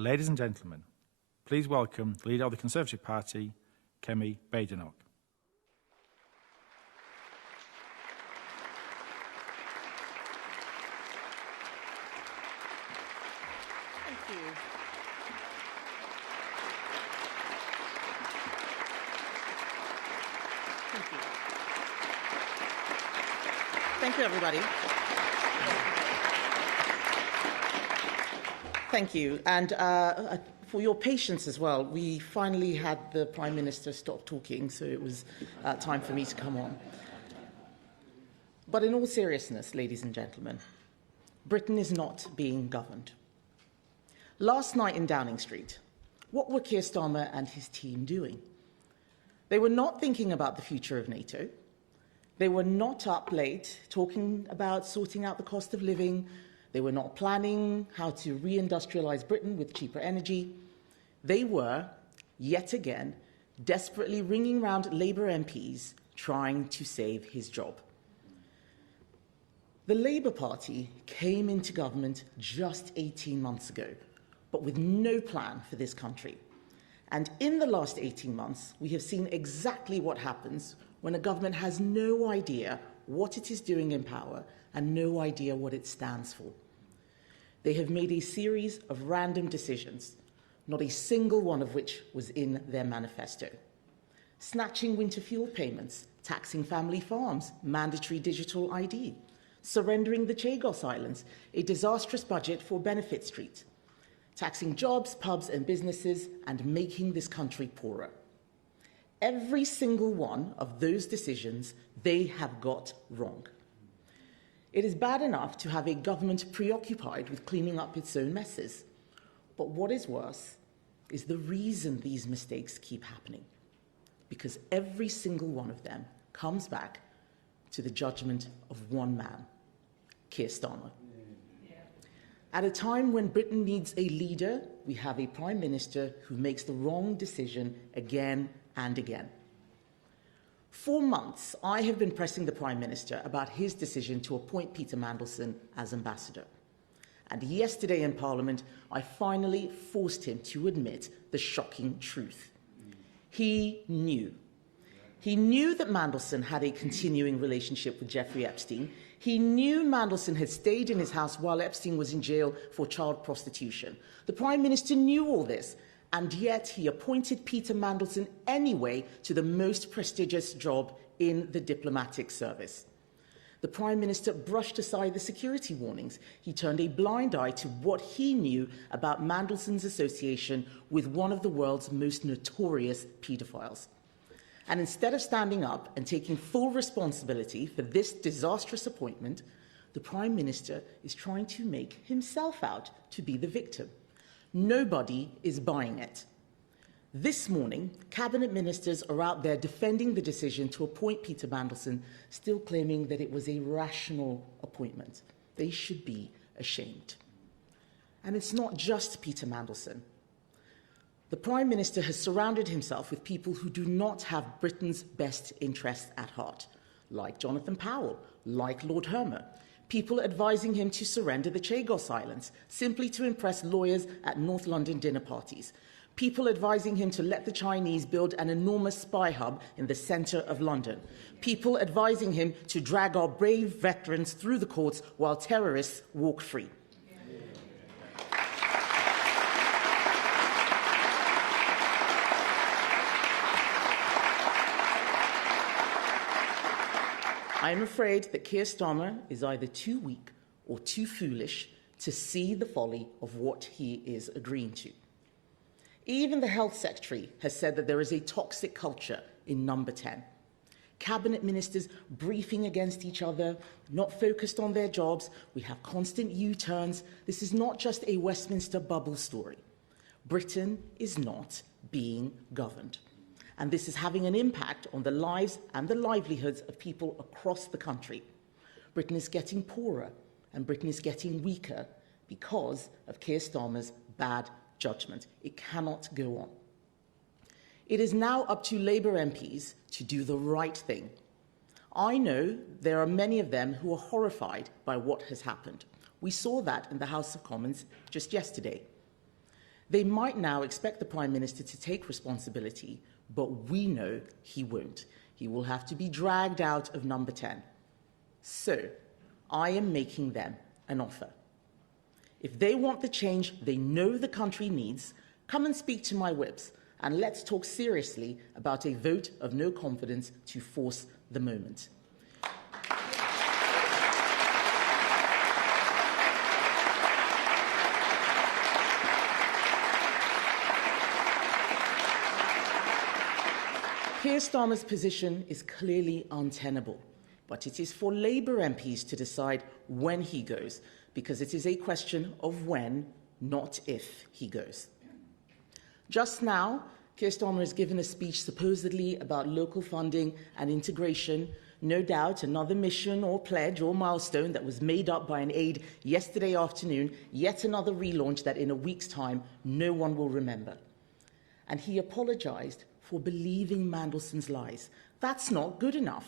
Ladies and gentlemen, please welcome the Leader of the Conservative Party, Kemi Badenoch. Thank you. Thank you. Thank you, everybody. Thank you. And for your patience as well, we finally had the Prime Minister stop talking, so it was time for me to come on. But in all seriousness, ladies and gentlemen, Britain is not being governed. Last night in Downing Street, what were Keir Starmer and his team doing? They were not thinking about the future of NATO. They were not up late talking about sorting out the cost of living. They were not planning how to reindustrialise Britain with cheaper energy. They were, yet again, desperately ringing round Labour MPs trying to save his job. The Labour Party came into government just 18 months ago, but with no plan for this country. And in the last 18 months, we have seen exactly what happens when a government has no idea what it is doing in power and no idea what it stands for. They have made a series of random decisions, not a single one of which was in their manifesto. Snatching winter fuel payments, taxing family farms, mandatory digital ID, surrendering the Chagos Islands, a disastrous budget for Benefit Street, taxing jobs, pubs and businesses, and making this country poorer. Every single one of those decisions they have got wrong. It is bad enough to have a government preoccupied with cleaning up its own messes. But what is worse is the reason these mistakes keep happening. Because every single one of them comes back to the judgment of one man, Keir Starmer. At a time when Britain needs a leader, we have a Prime Minister who makes the wrong decision again and again. For months, I have been pressing the Prime Minister about his decision to appoint Peter Mandelson as ambassador. And yesterday in Parliament, I finally forced him to admit the shocking truth. He knew. He knew that Mandelson had a continuing relationship with Jeffrey Epstein. He knew Mandelson had stayed in his house while Epstein was in jail for child prostitution. The Prime Minister knew all this, and yet he appointed Peter Mandelson anyway to the most prestigious job in the diplomatic service. The Prime Minister brushed aside the security warnings. He turned a blind eye to what he knew about Mandelson's association with one of the world's most notorious paedophiles. And instead of standing up and taking full responsibility for this disastrous appointment, the Prime Minister is trying to make himself out to be the victim. Nobody is buying it. This morning, Cabinet Ministers are out there defending the decision to appoint Peter Mandelson, still claiming that it was a rational appointment. They should be ashamed. And it's not just Peter Mandelson. The Prime Minister has surrounded himself with people who do not have Britain's best interests at heart, like Jonathan Powell, like Lord Hermer, people advising him to surrender the Chagos Islands simply to impress lawyers at North London dinner parties, people advising him to let the Chinese build an enormous spy hub in the centre of London, people advising him to drag our brave veterans through the courts while terrorists walk free. I am afraid that Keir Starmer is either too weak or too foolish to see the folly of what he is agreeing to. Even the Health Secretary has said that there is a toxic culture in Number 10. Cabinet ministers briefing against each other, not focused on their jobs. We have constant U-turns. This is not just a Westminster bubble story. Britain is not being governed. And this is having an impact on the lives and the livelihoods of people across the country. Britain is getting poorer and Britain is getting weaker because of Keir Starmer's bad judgment. It cannot go on. It is now up to Labour MPs to do the right thing. I know there are many of them who are horrified by what has happened. We saw that in the House of Commons just yesterday. They might now expect the Prime Minister to take responsibility, but we know he won't. He will have to be dragged out of number 10. So, I am making them an offer. If they want the change they know the country needs, come and speak to my whips, and let's talk seriously about a vote of no confidence to force the moment. Keir Starmer's position is clearly untenable, but it is for Labour MPs to decide when he goes, because it is a question of when, not if, he goes. Just now, Keir Starmer has given a speech supposedly about local funding and integration, no doubt another mission or pledge or milestone that was made up by an aide yesterday afternoon, yet another relaunch that in a week's time no one will remember. And he apologised for believing Mandelson's lies. That's not good enough.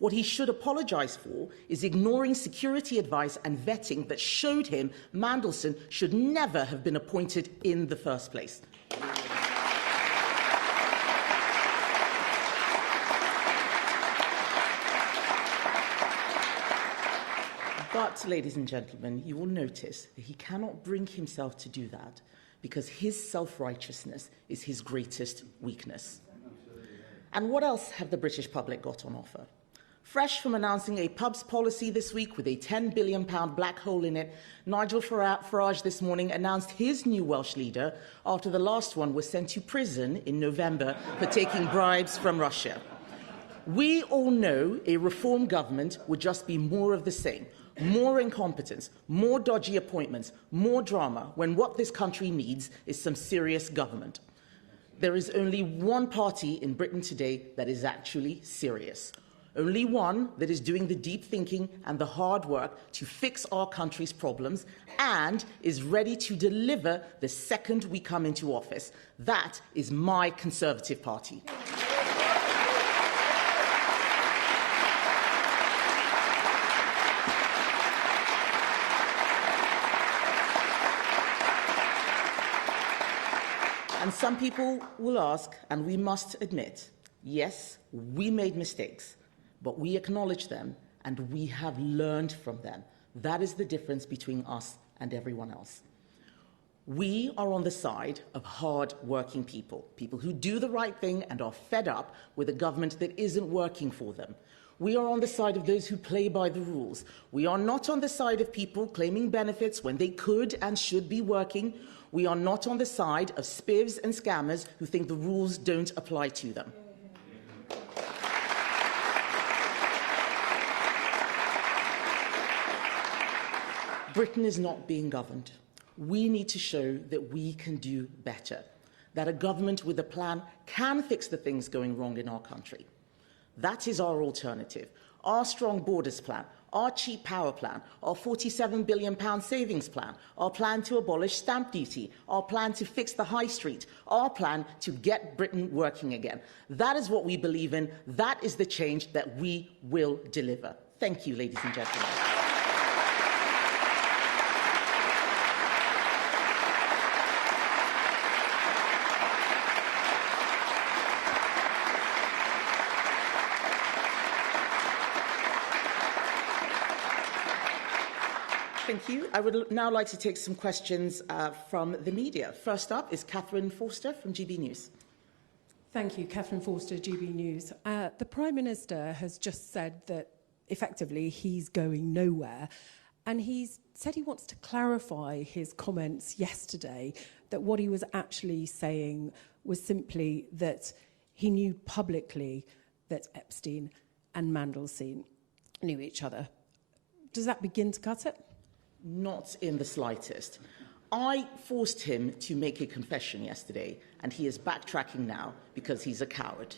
What he should apologise for is ignoring security advice and vetting that showed him Mandelson should never have been appointed in the first place. But, ladies and gentlemen, you will notice that he cannot bring himself to do that because his self-righteousness is his greatest weakness. And what else have the British public got on offer? Fresh from announcing a pubs policy this week with a £10 billion black hole in it, Nigel Farage this morning announced his new Welsh leader after the last one was sent to prison in November for taking bribes from Russia. We all know a reform government would just be more of the same. More incompetence, more dodgy appointments, more drama, when what this country needs is some serious government. There is only one party in Britain today that is actually serious. Only one that is doing the deep thinking and the hard work to fix our country's problems and is ready to deliver the second we come into office. That is my Conservative Party. And some people will ask, and we must admit, yes, we made mistakes, but we acknowledge them and we have learned from them. That is the difference between us and everyone else. We are on the side of hard-working people, people who do the right thing and are fed up with a government that isn't working for them. We are on the side of those who play by the rules. We are not on the side of people claiming benefits when they could and should be working. We are not on the side of spivs and scammers who think the rules don't apply to them. Britain is not being governed. We need to show that we can do better, that a government with a plan can fix the things going wrong in our country. That is our alternative, our strong borders plan, our cheap power plan, our £47 billion savings plan, our plan to abolish stamp duty, our plan to fix the high street, our plan to get Britain working again. That is what we believe in. That is the change that we will deliver. Thank you, ladies and gentlemen. Thank you. I would now like to take some questions from the media. First up is Catherine Forster from GB News. Thank you, Catherine Forster, GB News. The Prime Minister has just said that, effectively, he's going nowhere. And he's said he wants to clarify his comments yesterday, that what he was actually saying was simply that he knew publicly that Epstein and Mandelson knew each other. Does that begin to cut it? Not in the slightest. I forced him to make a confession yesterday, and he is backtracking now because he's a coward.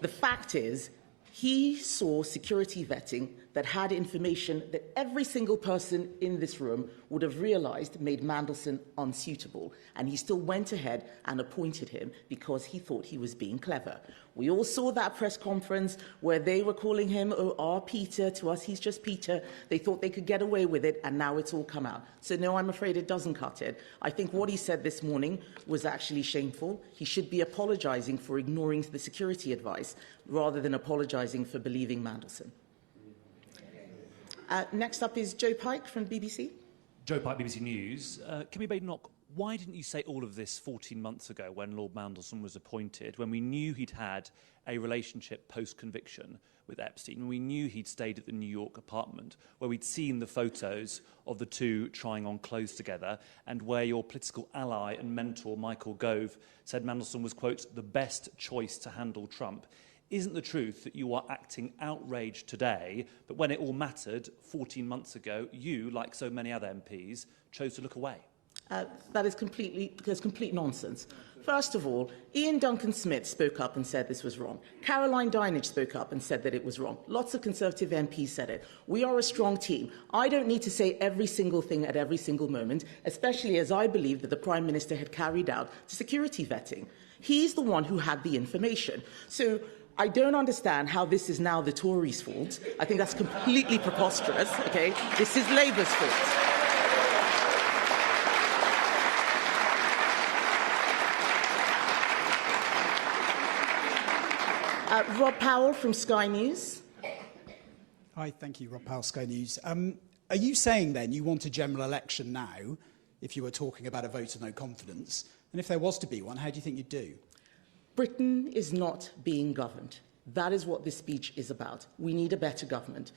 The fact is, he saw security vetting that had information that every single person in this room would have realized made Mandelson unsuitable. And he still went ahead and appointed him because he thought he was being clever. We all saw that press conference where they were calling him, oh, our Peter. To us, he's just Peter. They thought they could get away with it, and now it's all come out. So no, I'm afraid it doesn't cut it. I think what he said this morning was actually shameful. He should be apologizing for ignoring the security advice rather than apologizing for believing Mandelson. Next up is Joe Pike from BBC. Joe Pike, BBC News. Kemi Badenoch, why didn't you say all of this 14 months ago when Lord Mandelson was appointed, when we knew he'd had a relationship post-conviction with Epstein, when we knew he'd stayed at the New York apartment, where we'd seen the photos of the two trying on clothes together, and where your political ally and mentor, Michael Gove, said Mandelson was, quote, the best choice to handle Trump? Isn't the truth that you are acting outraged today, but when it all mattered 14 months ago, you, like so many other MPs, chose to look away? That is complete nonsense. First of all, Ian Duncan Smith spoke up and said this was wrong. Caroline Dinenage spoke up and said that it was wrong. Lots of Conservative MPs said it. We are a strong team. I don't need to say every single thing at every single moment, especially as I believe that the Prime Minister had carried out security vetting. He's the one who had the information. So I don't understand how this is now the Tories' fault. I think that's completely preposterous, okay? This is Labour's fault. Rob Powell from Sky News. Hi, thank you, Rob Powell, Sky News. Are you saying then you want a general election now, if you were talking about a vote of no confidence? And if there was to be one, how do you think you'd do? Britain is not being governed. That is what this speech is about. We need a better government.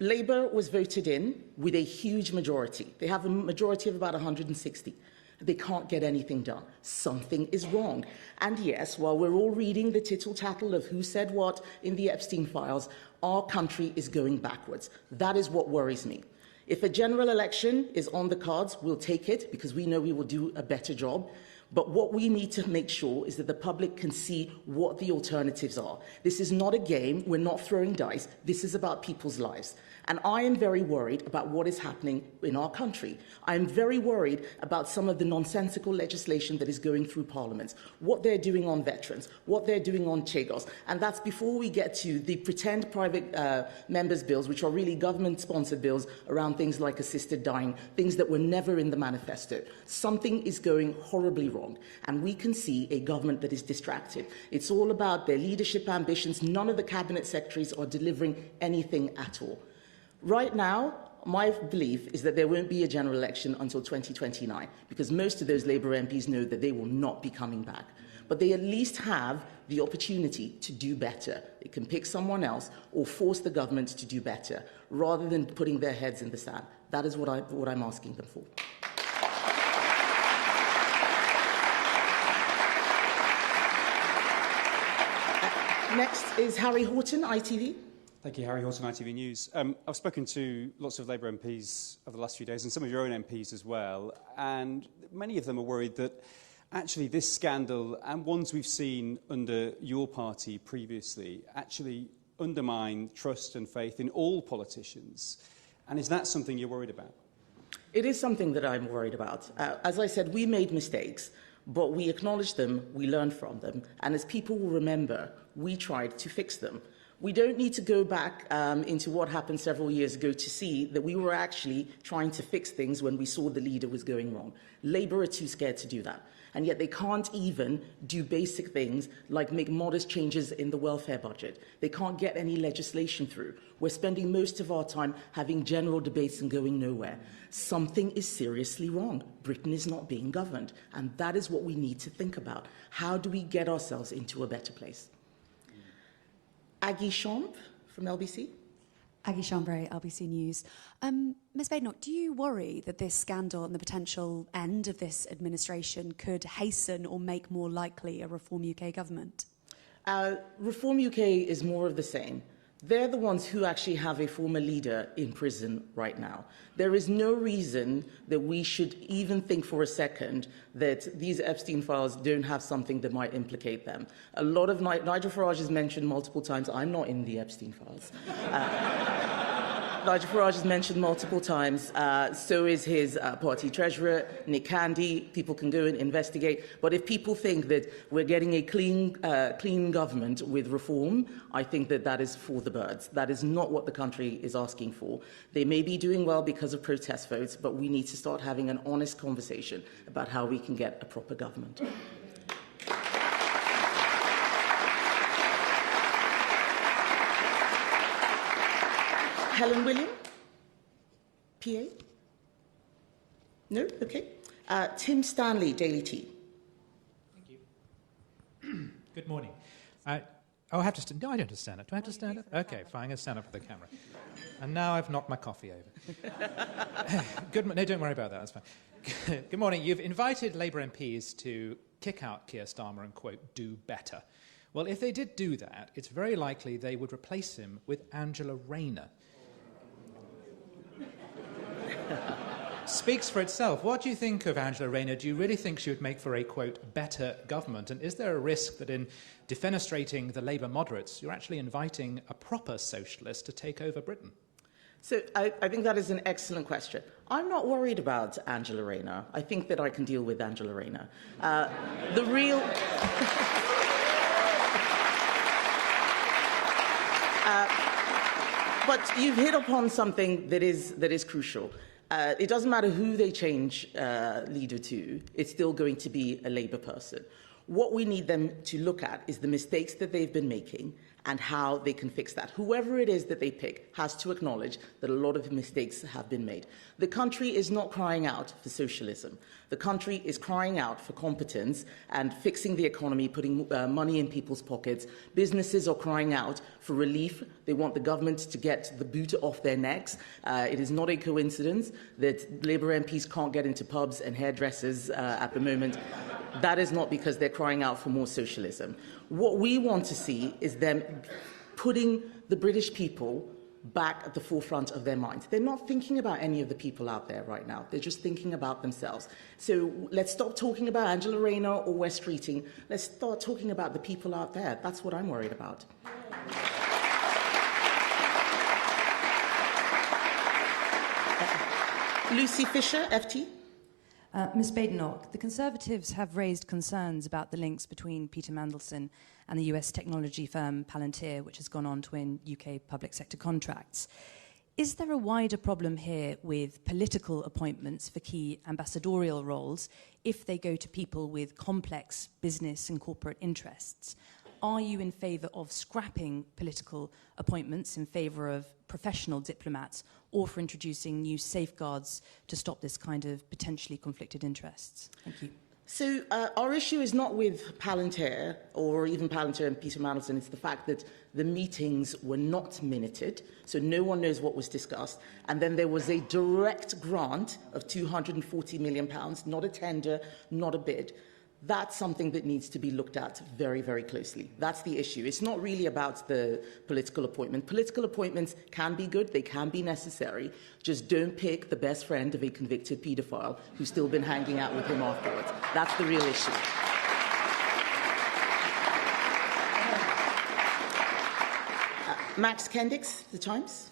Labour was voted in with a huge majority. They have a majority of about 160. They can't get anything done. Something is wrong. And yes, while we're all reading the tittle-tattle of who said what in the Epstein files, our country is going backwards. That is what worries me. If a general election is on the cards, we'll take it because we know we will do a better job. But what we need to make sure is that the public can see what the alternatives are. This is not a game. We're not throwing dice. This is about people's lives. And I am very worried about what is happening in our country. I am very worried about some of the nonsensical legislation that is going through Parliament, what they're doing on veterans, what they're doing on Chagos. And that's before we get to the pretend private members' bills, which are really government-sponsored bills around things like assisted dying, things that were never in the manifesto. Something is going horribly wrong, and we can see a government that is distracted. It's all about their leadership ambitions. None of the cabinet secretaries are delivering anything at all. Right now, my belief is that there won't be a general election until 2029, because most of those Labour MPs know that they will not be coming back. But they at least have the opportunity to do better. They can pick someone else or force the government to do better, rather than putting their heads in the sand. That is what I'm asking them for. Next is Harry Horton, ITV. Thank you, Harry Horton, ITV News. I've spoken to lots of Labour MPs over the last few days, and some of your own MPs as well, and many of them are worried that actually this scandal, and ones we've seen under your party previously, actually undermine trust and faith in all politicians. And is that something you're worried about? It is something that I'm worried about. As I said, we made mistakes, but we acknowledged them, we learned from them, and as people will remember, we tried to fix them. We don't need to go back into what happened several years ago to see that we were actually trying to fix things when we saw the leader was going wrong. Labour are too scared to do that. And yet they can't even do basic things like make modest changes in the welfare budget. They can't get any legislation through. We're spending most of our time having general debates and going nowhere. Something is seriously wrong. Britain is not being governed. And that is what we need to think about. How do we get ourselves into a better place? Aggie Champ from LBC. Aggie Chambray, LBC News. Ms Badenoch, do you worry that this scandal and the potential end of this administration could hasten or make more likely a Reform UK government? Reform UK is more of the same. They're the ones who actually have a former leader in prison right now. There is no reason that we should even think for a second that these Epstein files don't have something that might implicate them. A lot of Nigel Farage has mentioned multiple times, I'm not in the Epstein files. Nigel Farage is mentioned multiple times. So is his party treasurer, Nick Candy. People can go and investigate. But if people think that we're getting a clean government with reform, I think that that is for the birds. That is not what the country is asking for. They may be doing well because of protest votes, but we need to start having an honest conversation about how we can get a proper government. Helen William? PA? No? Okay. Tim Stanley, Daily Tea. Thank you. Good morning. I have to no, I don't have to stand up. Do I have to stand up? Okay, fine. I'm going to stand up for the camera. And now I've knocked my coffee over. No, don't worry about that. That's fine. Good morning. You've invited Labour MPs to kick out Keir Starmer and, quote, do better. Well, if they did do that, it's very likely they would replace him with Angela Rayner. Speaks for itself. What do you think of Angela Rayner? Do you really think she would make for a, quote, better government? And is there a risk that in defenestrating the Labour moderates, you're actually inviting a proper socialist to take over Britain? So I think that is an excellent question. I'm not worried about Angela Rayner. I think that I can deal with Angela Rayner. The real... but you've hit upon something that is crucial. It doesn't matter who they change leader to, it's still going to be a Labour person. What we need them to look at is the mistakes that they've been making and how they can fix that. Whoever it is that they pick has to acknowledge that a lot of mistakes have been made. The country is not crying out for socialism. The country is crying out for competence and fixing the economy, putting money in people's pockets. Businesses are crying out for relief. They want the government to get the boot off their necks. It is not a coincidence that Labour MPs can't get into pubs and hairdressers at the moment. That is not because they're crying out for more socialism. What we want to see is them putting the British people back at the forefront of their minds. They're not thinking about any of the people out there right now. They're just thinking about themselves. So let's stop talking about Angela Rayner or West Streeting. Let's start talking about the people out there. That's what I'm worried about. Lucy Fisher, FT. Ms Badenoch, the Conservatives have raised concerns about the links between Peter Mandelson and the US technology firm Palantir, which has gone on to win UK public sector contracts. Is there a wider problem here with political appointments for key ambassadorial roles if they go to people with complex business and corporate interests? Are you in favour of scrapping political appointments in favour of professional diplomats, or for introducing new safeguards to stop this kind of potentially conflicted interests? Thank you. So our issue is not with Palantir, or even Palantir and Peter Mandelson. It's the fact that the meetings were not minuted, so no one knows what was discussed. And then there was a direct grant of £240 million, not a tender, not a bid. That's something that needs to be looked at very, very closely. That's the issue. It's not really about the political appointment. Political appointments can be good, they can be necessary. Just don't pick the best friend of a convicted paedophile who's still been hanging out with him afterwards. That's the real issue. Max Kendicks, The Times.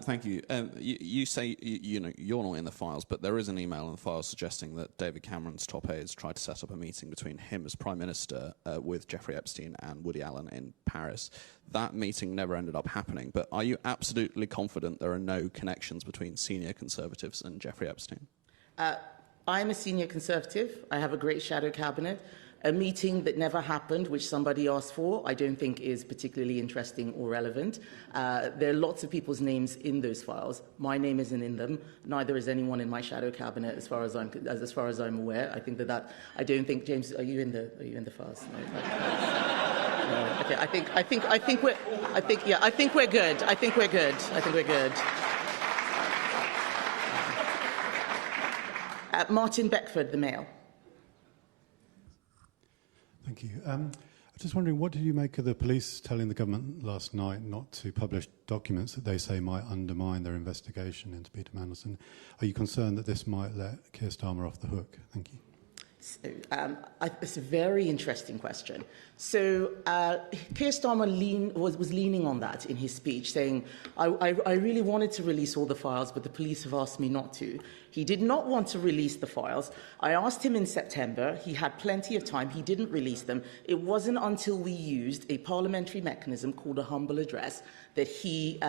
Thank you. You say you know you're not in the files, but there is an email in the files suggesting that David Cameron's top aides tried to set up a meeting between him as Prime Minister with Jeffrey Epstein and Woody Allen in Paris. That meeting never ended up happening, but are you absolutely confident there are no connections between senior Conservatives and Jeffrey Epstein? I'm a senior Conservative. I have a great shadow cabinet. A meeting that never happened, which somebody asked for, I don't think is particularly interesting or relevant. There are lots of people's names in those files. My name isn't in them. Neither is anyone in my shadow cabinet, as far as I'm aware. I think that I don't think, James, are you in the files? No. No. Okay. I think we're good. Martin Beckford, The Mail. Thank you. I'm just wondering, what did you make of the police telling the government last night not to publish documents that they say might undermine their investigation into Peter Mandelson? Are you concerned that this might let Keir Starmer off the hook? Thank you. So, it's a very interesting question. So Keir Starmer was leaning on that in his speech, saying, I really wanted to release all the files, but the police have asked me not to. He did not want to release the files. I asked him in September. He had plenty of time. He didn't release them. It wasn't until we used a parliamentary mechanism called a humble address that he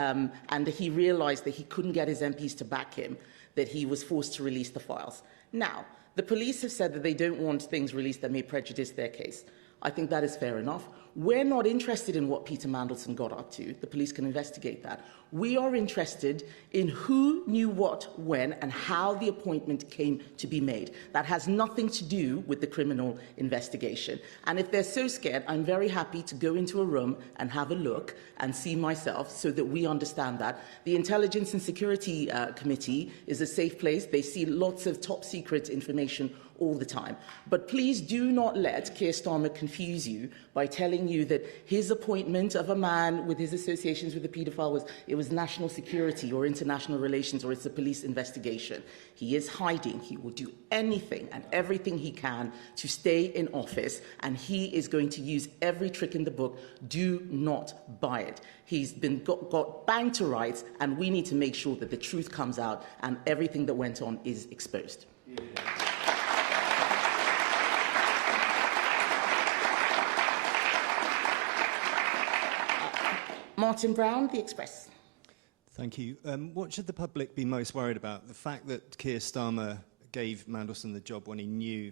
realised that he couldn't get his MPs to back him, that he was forced to release the files. Now, the police have said that they don't want things released that may prejudice their case. I think that is fair enough. We're not interested in what Peter Mandelson got up to. The police can investigate that. We are interested in who knew what, when, and how the appointment came to be made. That has nothing to do with the criminal investigation. And if they're so scared, I'm very happy to go into a room and have a look and see myself so that we understand that. The Intelligence and Security Committee is a safe place. They see lots of top secret information all the time. But please do not let Keir Starmer confuse you by telling you that his appointment of a man with his associations with the paedophile was national security or international relations or it's a police investigation. He is hiding. He will do anything and everything he can to stay in office, and he is going to use every trick in the book. Do not buy it. He's been got banged to rights, and we need to make sure that the truth comes out and everything that went on is exposed. Yeah. Martin Brown, The Express. Thank you. What should the public be most worried about? The fact that Keir Starmer gave Mandelson the job when he knew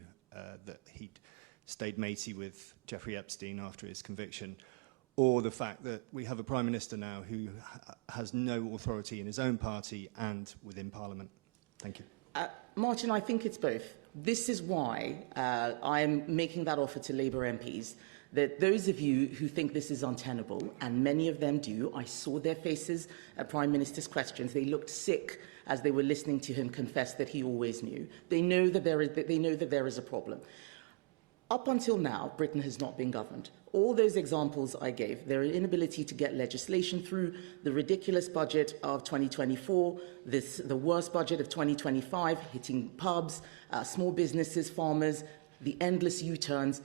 that he'd stayed matey with Jeffrey Epstein after his conviction, or the fact that we have a Prime Minister now who has no authority in his own party and within Parliament? Thank you. Martin, I think it's both. This is why I'm making that offer to Labour MPs, that those of you who think this is untenable, and many of them do, I saw their faces at Prime Minister's questions. They looked sick as they were listening to him confess that he always knew. They know that there is a problem. Up until now, Britain has not been governed. All those examples I gave, their inability to get legislation through, the ridiculous budget of 2024, the worst budget of 2025, hitting pubs, small businesses, farmers, the endless U-turns.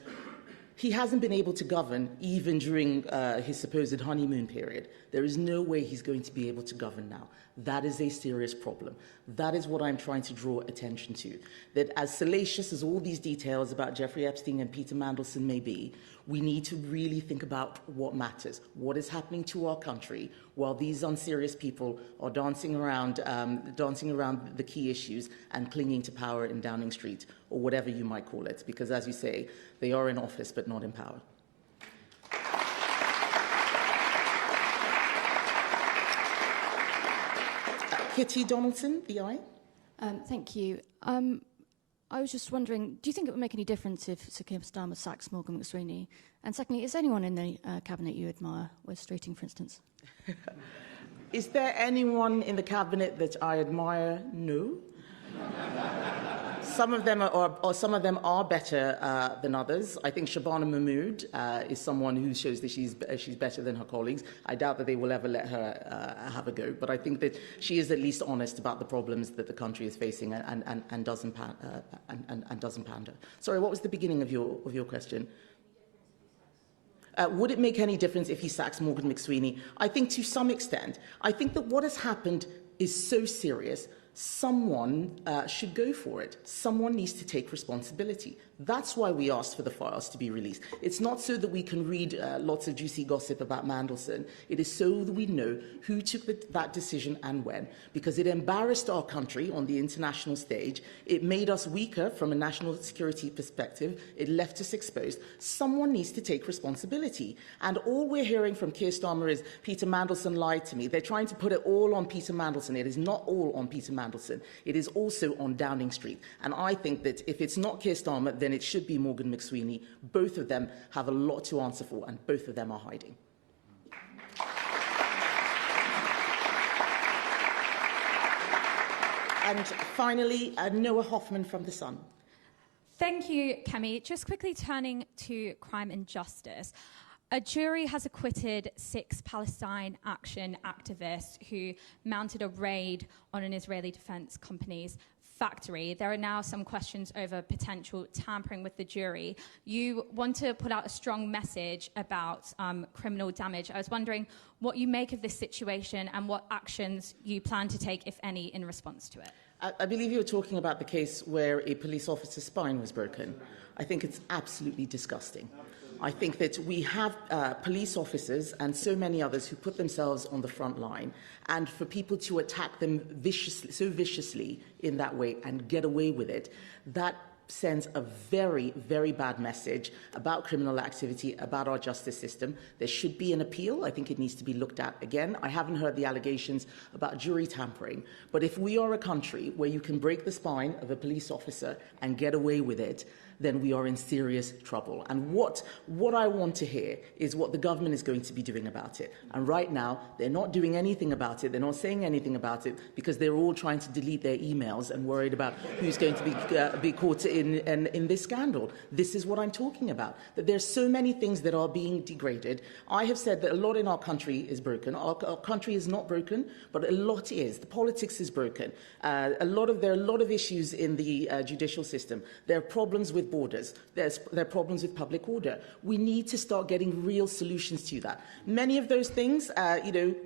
He hasn't been able to govern even during his supposed honeymoon period. There is no way he's going to be able to govern now. That is a serious problem. That is what I'm trying to draw attention to. That as salacious as all these details about Jeffrey Epstein and Peter Mandelson may be, we need to really think about what matters, what is happening to our country while these unserious people are dancing around the key issues and clinging to power in Downing Street, or whatever you might call it, because as you say, they are in office but not in power. Kitty Donaldson, The Eye. Thank you. I was just wondering, do you think it would make any difference if Sir Keir Starmer sacks Morgan McSweeney? And secondly, is there anyone in the cabinet you admire, Wes Streeting, for instance? Is there anyone in the cabinet that I admire? No. Some of them are better than others. I think Shabana Mahmood is someone who shows that she's better than her colleagues. I doubt that they will ever let her have a go, but I think that she is at least honest about the problems that the country is facing and doesn't pander. Sorry, what was the beginning of your question? Would it make any difference if he sacks Morgan McSweeney? I think to some extent. I think that what has happened is so serious. Someone should go for it. Someone needs to take responsibility. That's why we asked for the files to be released. It's not so that we can read lots of juicy gossip about Mandelson. It is so that we know who took that decision and when, because it embarrassed our country on the international stage. It made us weaker from a national security perspective. It left us exposed. Someone needs to take responsibility. And all we're hearing from Keir Starmer is, Peter Mandelson lied to me. They're trying to put it all on Peter Mandelson. It is not all on Peter Mandelson. It is also on Downing Street. And I think that if it's not Keir Starmer, then it should be Morgan McSweeney. Both of them have a lot to answer for, and both of them are hiding. And finally, Noah Hoffman from The Sun. Thank you, Kemi. Just quickly turning to crime and justice. A jury has acquitted 6 Palestine Action activists who mounted a raid on an Israeli defense company's factory, there are now some questions over potential tampering with the jury. You want to put out a strong message about criminal damage. I was wondering what you make of this situation and what actions you plan to take, if any, in response to it. I believe you were talking about the case where a police officer's spine was broken. I think it's absolutely disgusting. I think that we have police officers and so many others who put themselves on the front line, and for people to attack them so viciously in that way and get away with it, that sends a very, very bad message about criminal activity, about our justice system. There should be an appeal. I think it needs to be looked at again. I haven't heard the allegations about jury tampering, but if we are a country where you can break the spine of a police officer and get away with it, then we are in serious trouble. And what I want to hear is what the government is going to be doing about it. And right now, they're not doing anything about it. They're not saying anything about it because they're all trying to delete their emails and worried about who's going to be caught in this scandal. This is what I'm talking about, that there's so many things that are being degraded. I have said that a lot in our country is broken. Our country is not broken, but a lot is. The politics is broken. There are a lot of issues in the judicial system. There are problems with borders. There are problems with public order. We need to start getting real solutions to that. Many of those things,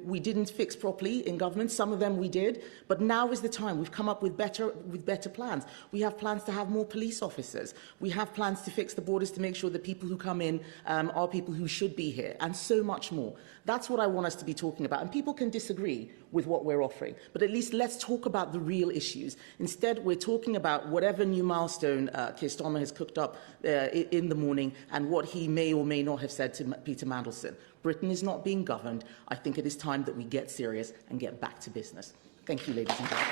we didn't fix properly in government. Some of them we did, but now is the time. We've come up with better plans. We have plans to have more police officers. We have plans to fix the borders to make sure that people who come in are people who should be here, and so much more. That's what I want us to be talking about. And people can disagree with what we're offering, but at least let's talk about the real issues. Instead, we're talking about whatever new milestone Keir Starmer has cooked up in the morning and what he may or may not have said to Peter Mandelson. Britain is not being governed. I think it is time that we get serious and get back to business. Thank you, ladies and gentlemen.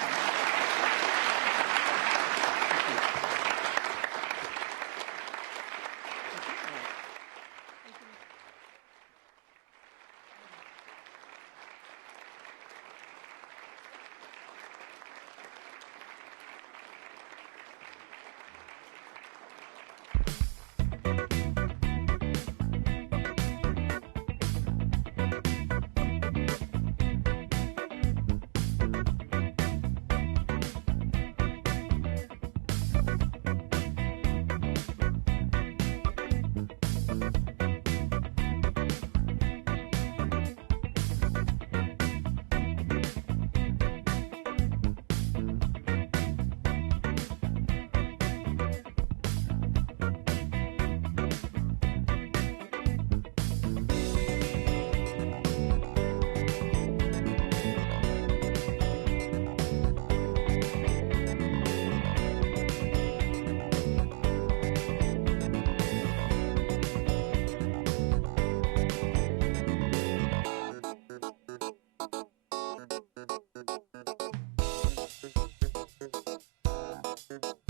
Thank you.